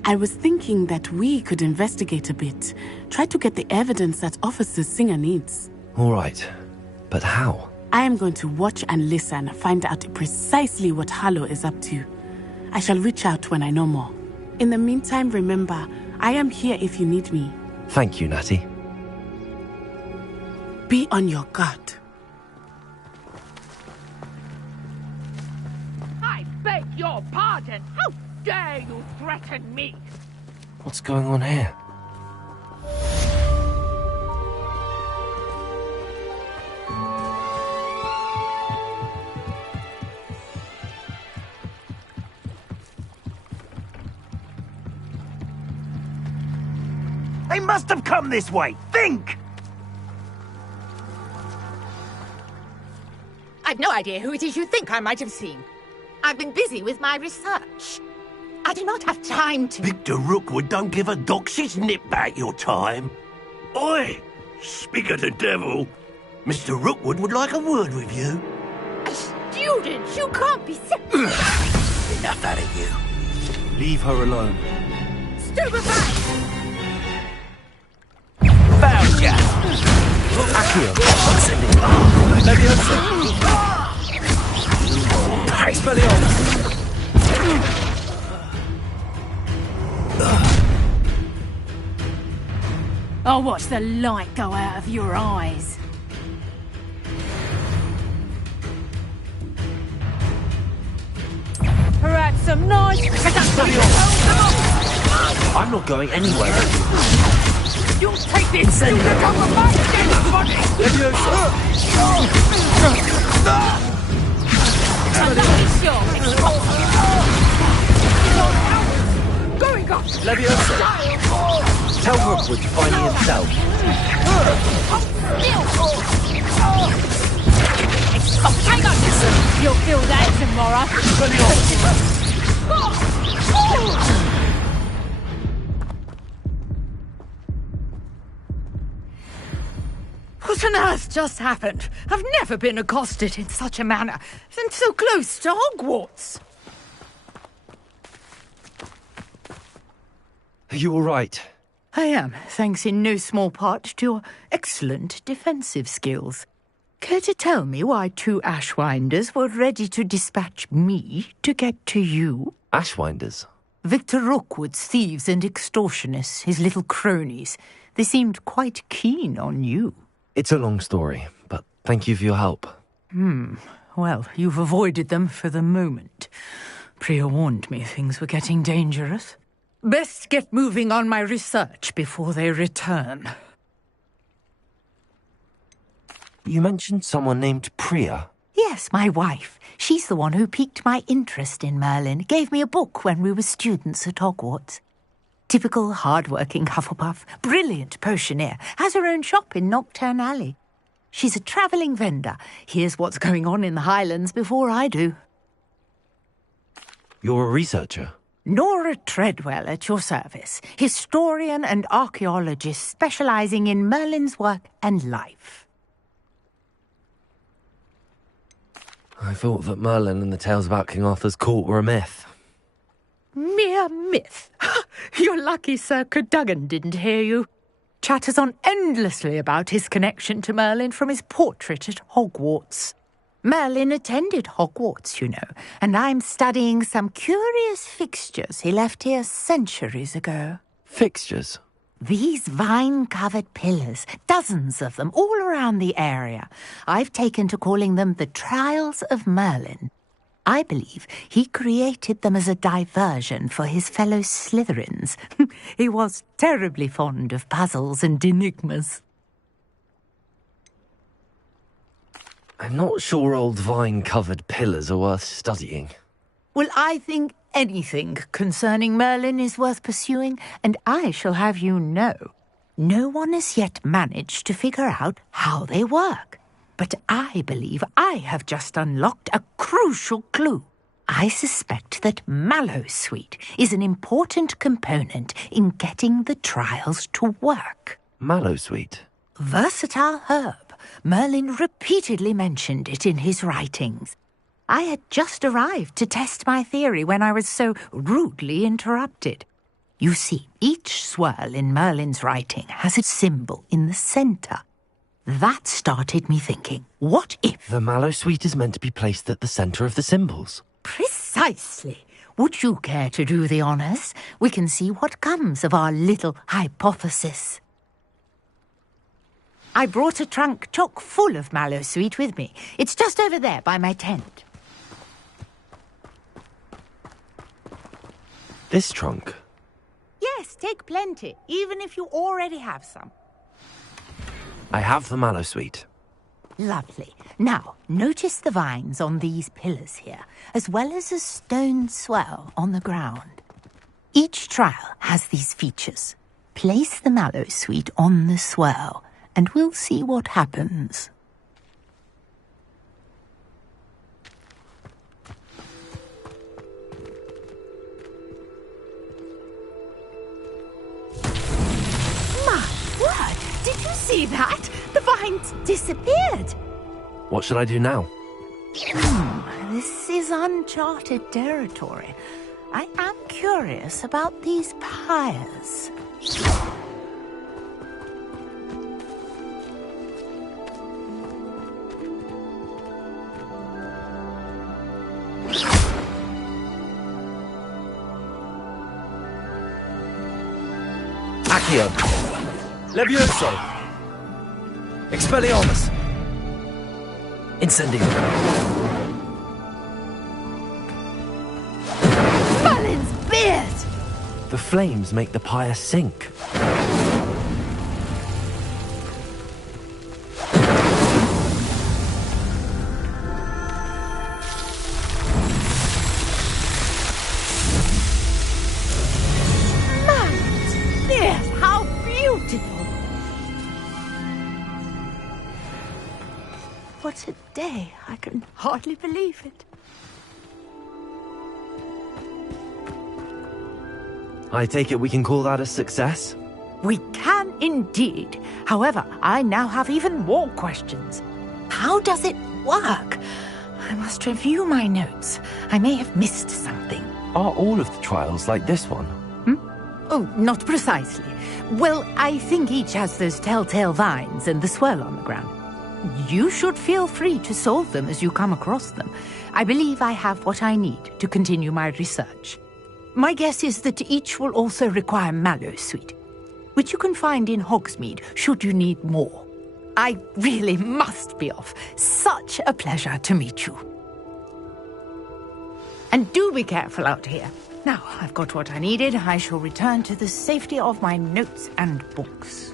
I was thinking that we could investigate a bit, try to get the evidence that Officer Singer needs. All right, but how? I am going to watch and listen, find out precisely what Harlow is up to. I shall reach out when I know more. In the meantime, remember, I am here if you need me. Thank you, Natty. Be on your guard. I beg your pardon. How dare you threaten me? What's going on here? They must have come this way. Think! I've no idea who it is you think I might have seen. I've been busy with my research. I do not have time to... Victor Rookwood don't give a doxy's nip back your time. Oi! Speak of the devil. Mr. Rookwood would like a word with you. A student? You can't be serious. Enough out of you. Leave her alone. Stupefy! Found ya! Accio! I'll watch the light go out of your eyes. Perhaps some nice... I'm not going anywhere. You'll take this to the government! Going up! Leviosa! Tell Rookwood to find me himself. Hang on! You'll feel that tomorrow. What on earth just happened? I've never been accosted in such a manner, and so close to Hogwarts. Are you all right? I am, thanks in no small part to your excellent defensive skills. Care to tell me why two Ashwinders were ready to dispatch me to get to you? Ashwinders? Victor Rookwood's thieves and extortionists, his little cronies. They seemed quite keen on you. It's a long story, but thank you for your help. Well, you've avoided them for the moment. Priya warned me things were getting dangerous. Best get moving on my research before they return. You mentioned someone named Priya. Yes, my wife. She's the one who piqued my interest in Merlin. Gave me a book when we were students at Hogwarts. Typical hard-working Hufflepuff, brilliant potioneer, has her own shop in Knockturn Alley. She's a travelling vendor. Hears what's going on in the Highlands before I do. You're a researcher? Nora Treadwell at your service, historian and archaeologist specialising in Merlin's work and life. I thought that Merlin and the tales about King Arthur's court were a myth. Mere myth. You're lucky Sir Cadogan didn't hear you. Chatters on endlessly about his connection to Merlin from his portrait at Hogwarts. Merlin attended Hogwarts, you know, and I'm studying some curious fixtures he left here centuries ago. Fixtures? These vine-covered pillars, dozens of them, all around the area. I've taken to calling them the Trials of Merlin. I believe he created them as a diversion for his fellow Slytherins. He was terribly fond of puzzles and enigmas. I'm not sure old vine-covered pillars are worth studying. Well, I think anything concerning Merlin is worth pursuing, and I shall have you know, no one has yet managed to figure out how they work. But I believe I have just unlocked a crucial clue. I suspect that Mallowsweet is an important component in getting the trials to work. Mallowsweet? Versatile herb, Merlin repeatedly mentioned it in his writings. I had just arrived to test my theory when I was so rudely interrupted. You see, each swirl in Merlin's writing has a symbol in the centre. That started me thinking, what if... The mallow sweet is meant to be placed at the centre of the symbols. Precisely. Would you care to do the honours? We can see what comes of our little hypothesis. I brought a trunk chock full of mallow sweet with me. It's just over there by my tent. This trunk? Yes, take plenty, even if you already have some. I have the mallow sweet. Lovely. Now, notice the vines on these pillars here, as well as a stone swell on the ground. Each trial has these features. Place the mallow sweet on the swell, and we'll see what happens. My word! Did you see that? The vines disappeared. What should I do now? This is uncharted territory. I am curious about these pyres. Accio! Levioso! Expelliarmus! Incendio! Merlin's beard! The flames make the pyre sink. Merlin's beard! How beautiful! What a day. I can hardly believe it. I take it we can call that a success? We can indeed. However, I now have even more questions. How does it work? I must review my notes. I may have missed something. Are all of the trials like this one? Oh, not precisely. Well, I think each has those telltale vines and the swirl on the ground. You should feel free to solve them as you come across them. I believe I have what I need to continue my research. My guess is that each will also require mallow sweet, which you can find in Hogsmeade should you need more. I really must be off. Such a pleasure to meet you. And do be careful out here. Now, I've got what I needed. I shall return to the safety of my notes and books.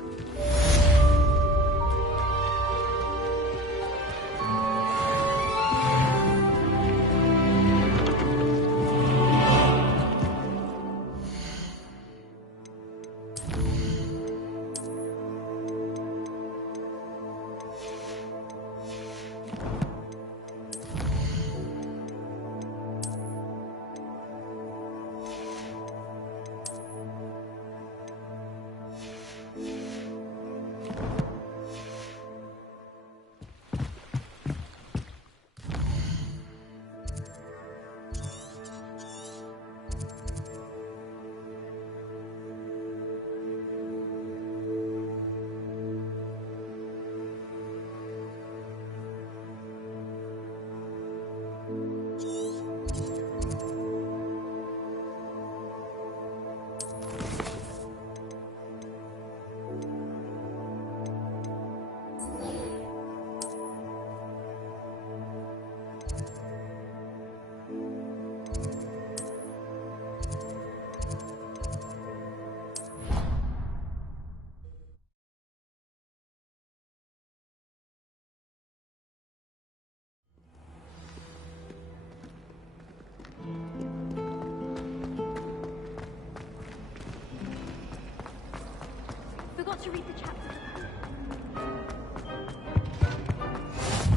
Forgot to read the chapter.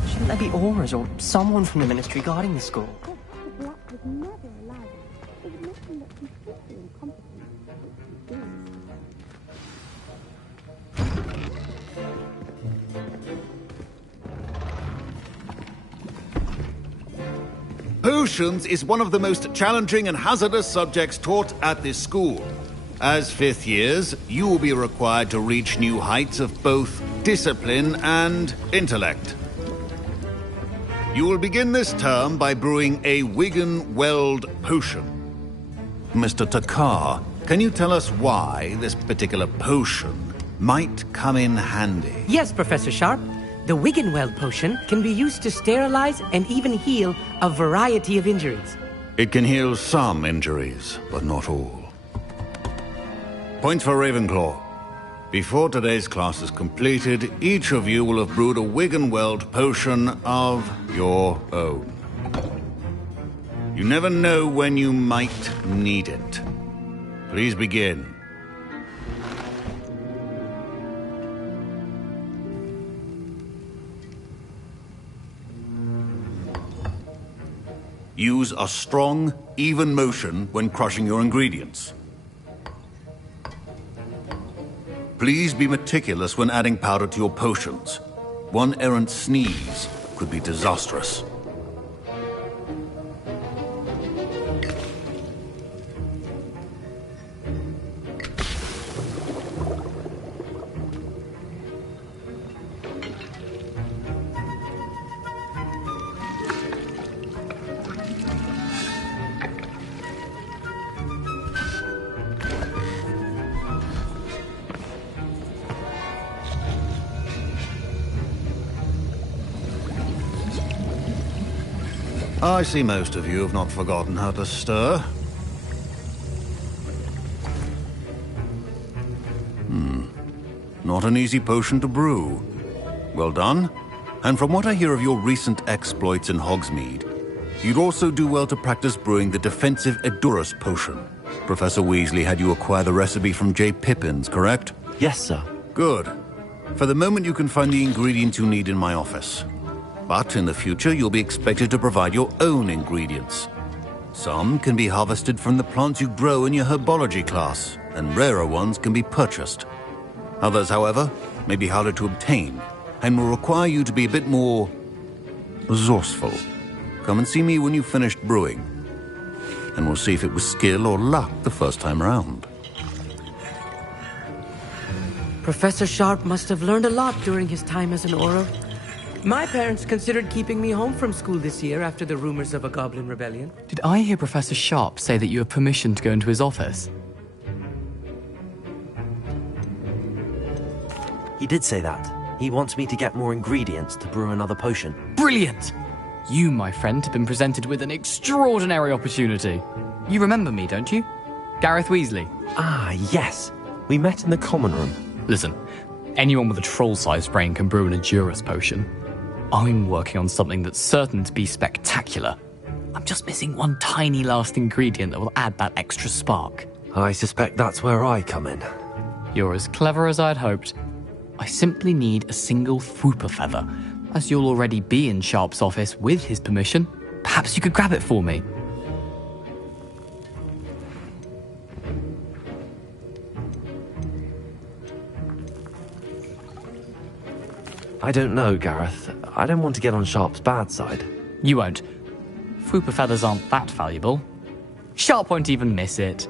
Shouldn't there be aurors or someone from the ministry guarding the school? Potions is one of the most challenging and hazardous subjects taught at this school. As fifth years, you will be required to reach new heights of both discipline and intellect. You will begin this term by brewing a Wigan-Weld potion. Mr. Takar, can you tell us why this particular potion might come in handy? Yes, Professor Sharp. The Wigan-Weld potion can be used to sterilize and even heal a variety of injuries. It can heal some injuries, but not all. Points for Ravenclaw. Before today's class is completed, each of you will have brewed a Wigan-Weld potion of your own. You never know when you might need it. Please begin. Use a strong, even motion when crushing your ingredients. Please be meticulous when adding powder to your potions. One errant sneeze could be disastrous. I see most of you have not forgotten how to stir. Not an easy potion to brew. Well done. And from what I hear of your recent exploits in Hogsmeade, you'd also do well to practice brewing the defensive Edurus potion. Professor Weasley had you acquire the recipe from J. Pippins, correct? Yes, sir. Good. For the moment, you can find the ingredients you need in my office. But in the future, you'll be expected to provide your own ingredients. Some can be harvested from the plants you grow in your herbology class, and rarer ones can be purchased. Others, however, may be harder to obtain, and will require you to be a bit more resourceful. Come and see me when you've finished brewing, and we'll see if it was skill or luck the first time around. Professor Sharp must have learned a lot during his time as an Auror. My parents considered keeping me home from school this year after the rumors of a goblin rebellion. Did I hear Professor Sharp say that you have permission to go into his office? He did say that. He wants me to get more ingredients to brew another potion. Brilliant! You, my friend, have been presented with an extraordinary opportunity. You remember me, don't you? Gareth Weasley. Ah, yes. We met in the common room. Listen, anyone with a troll-sized brain can brew an Edurus potion. I'm working on something that's certain to be spectacular. I'm just missing one tiny last ingredient that will add that extra spark. I suspect that's where I come in. You're as clever as I'd hoped. I simply need a single Fwooper feather. As you'll already be in Sharp's office with his permission, perhaps you could grab it for me. I don't know, Gareth. I don't want to get on Sharp's bad side. You won't. Fwooper feathers aren't that valuable. Sharp won't even miss it.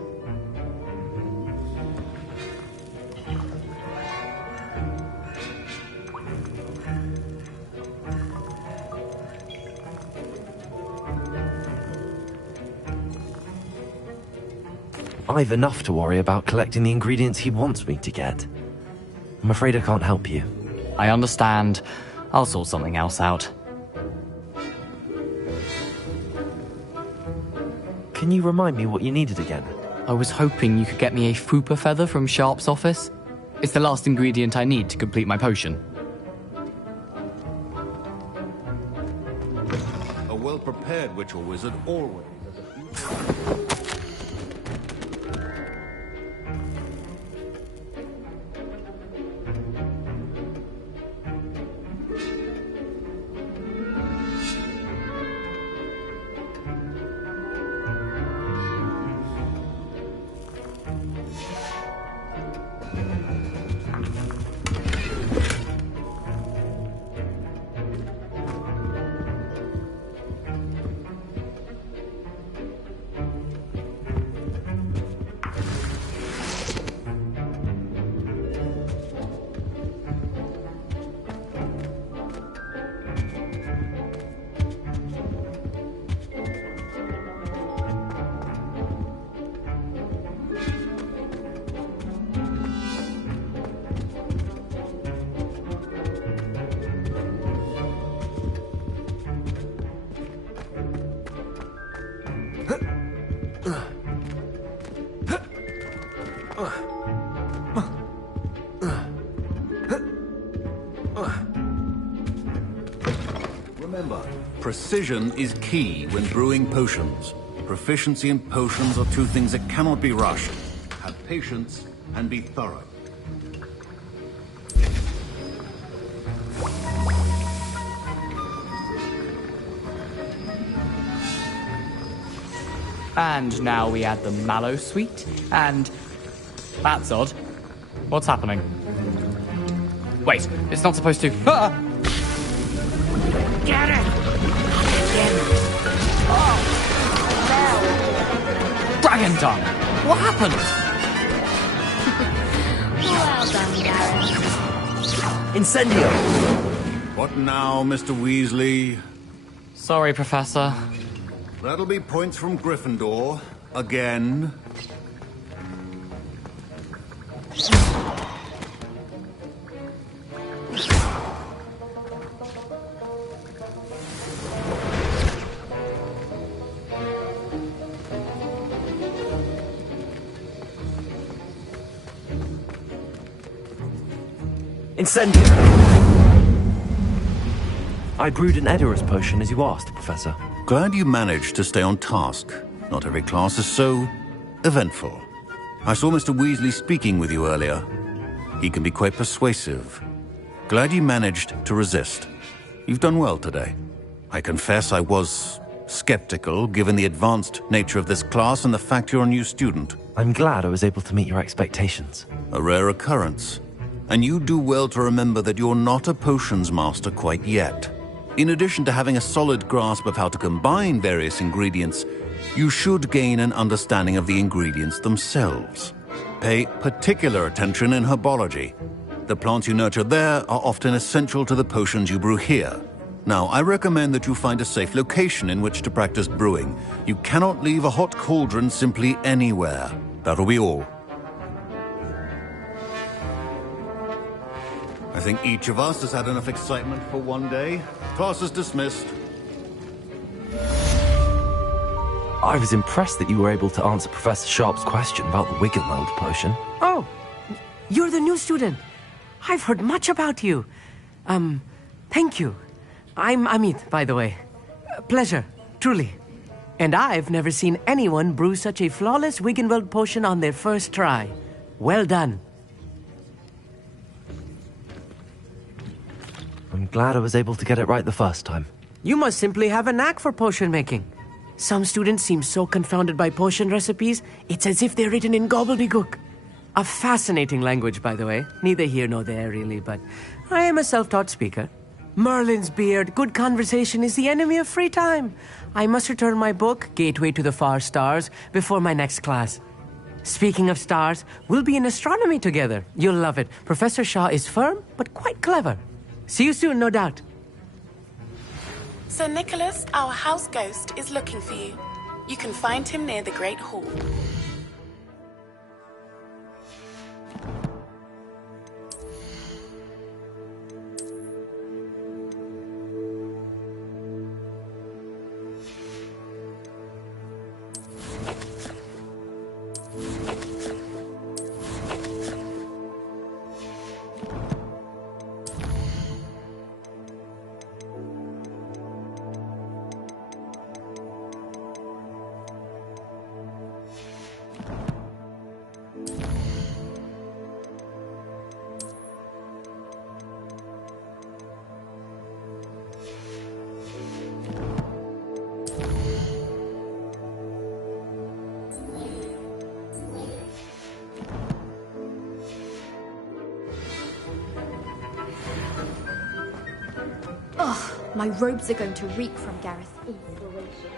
I've enough to worry about collecting the ingredients he wants me to get. I'm afraid I can't help you. I understand. I'll sort something else out. Can you remind me what you needed again? I was hoping you could get me a Fwooper feather from Sharp's office. It's the last ingredient I need to complete my potion. A well-prepared witch or wizard always has a few... Remember, precision is key when brewing potions. Proficiency in potions are two things that cannot be rushed. Have patience and be thorough. And now we add the mallow sweet, and... That's odd. What's happening? Wait, it's not supposed to... Ah! Get it! Dragon tongue! What happened? Well done, Gareth. Incendio! What now, Mr. Weasley? Sorry, Professor. That'll be points from Gryffindor. Again. Incendio! I brewed an Edorus potion as you asked, Professor. Glad you managed to stay on task. Not every class is so eventful. I saw Mr. Weasley speaking with you earlier. He can be quite persuasive. Glad you managed to resist. You've done well today. I confess I was skeptical, given the advanced nature of this class and the fact you're a new student. I'm glad I was able to meet your expectations. A rare occurrence. And you do well to remember that you're not a potions master quite yet. In addition to having a solid grasp of how to combine various ingredients, you should gain an understanding of the ingredients themselves. Pay particular attention in herbology. The plants you nurture there are often essential to the potions you brew here. Now, I recommend that you find a safe location in which to practice brewing. You cannot leave a hot cauldron simply anywhere. That'll be all. I think each of us has had enough excitement for one day. Class is dismissed. I was impressed that you were able to answer Professor Sharp's question about the Wiggenweld potion. Oh, you're the new student. I've heard much about you. Thank you. I'm Amit, by the way. Pleasure, truly. And I've never seen anyone brew such a flawless Wiggenweld potion on their first try. Well done. I'm glad I was able to get it right the first time. You must simply have a knack for potion making. Some students seem so confounded by potion recipes, it's as if they're written in gobbledygook. A fascinating language, by the way. Neither here nor there, really, but I am a self-taught speaker. Merlin's beard, good conversation is the enemy of free time. I must return my book, Gateway to the Far Stars, before my next class. Speaking of stars, we'll be in astronomy together. You'll love it. Professor Shaw is firm, but quite clever. See you soon, no doubt. Sir Nicholas, our house ghost, is looking for you. You can find him near the Great Hall. My robes are going to reek from Gareth's inspiration.